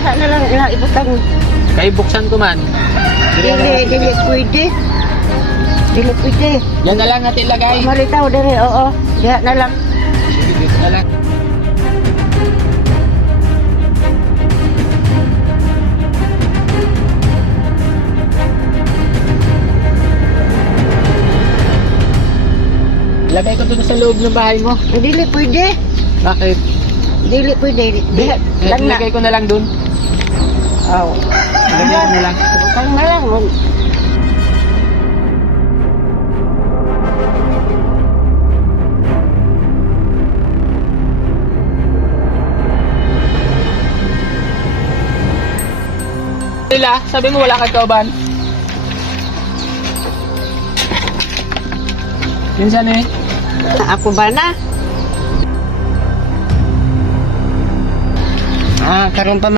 diha na lang ila ibutang. Kay buksan ko man. Dili pwede. Dili pwede. Yan na lang natin lagay. Maritaw diri, oo. Diha na lang. Sige, dito na lang. Lagay ko doon sa loob ng bahay mo. Dili pwede. Bakit? Dili pwede. Diha lang na. Lagay ko na lang doon. Aw. Lagay ko na lang. Butang na lang. Lila, sabi mo wala kang kauban. Minsan eh. Ako ba na? Karon pa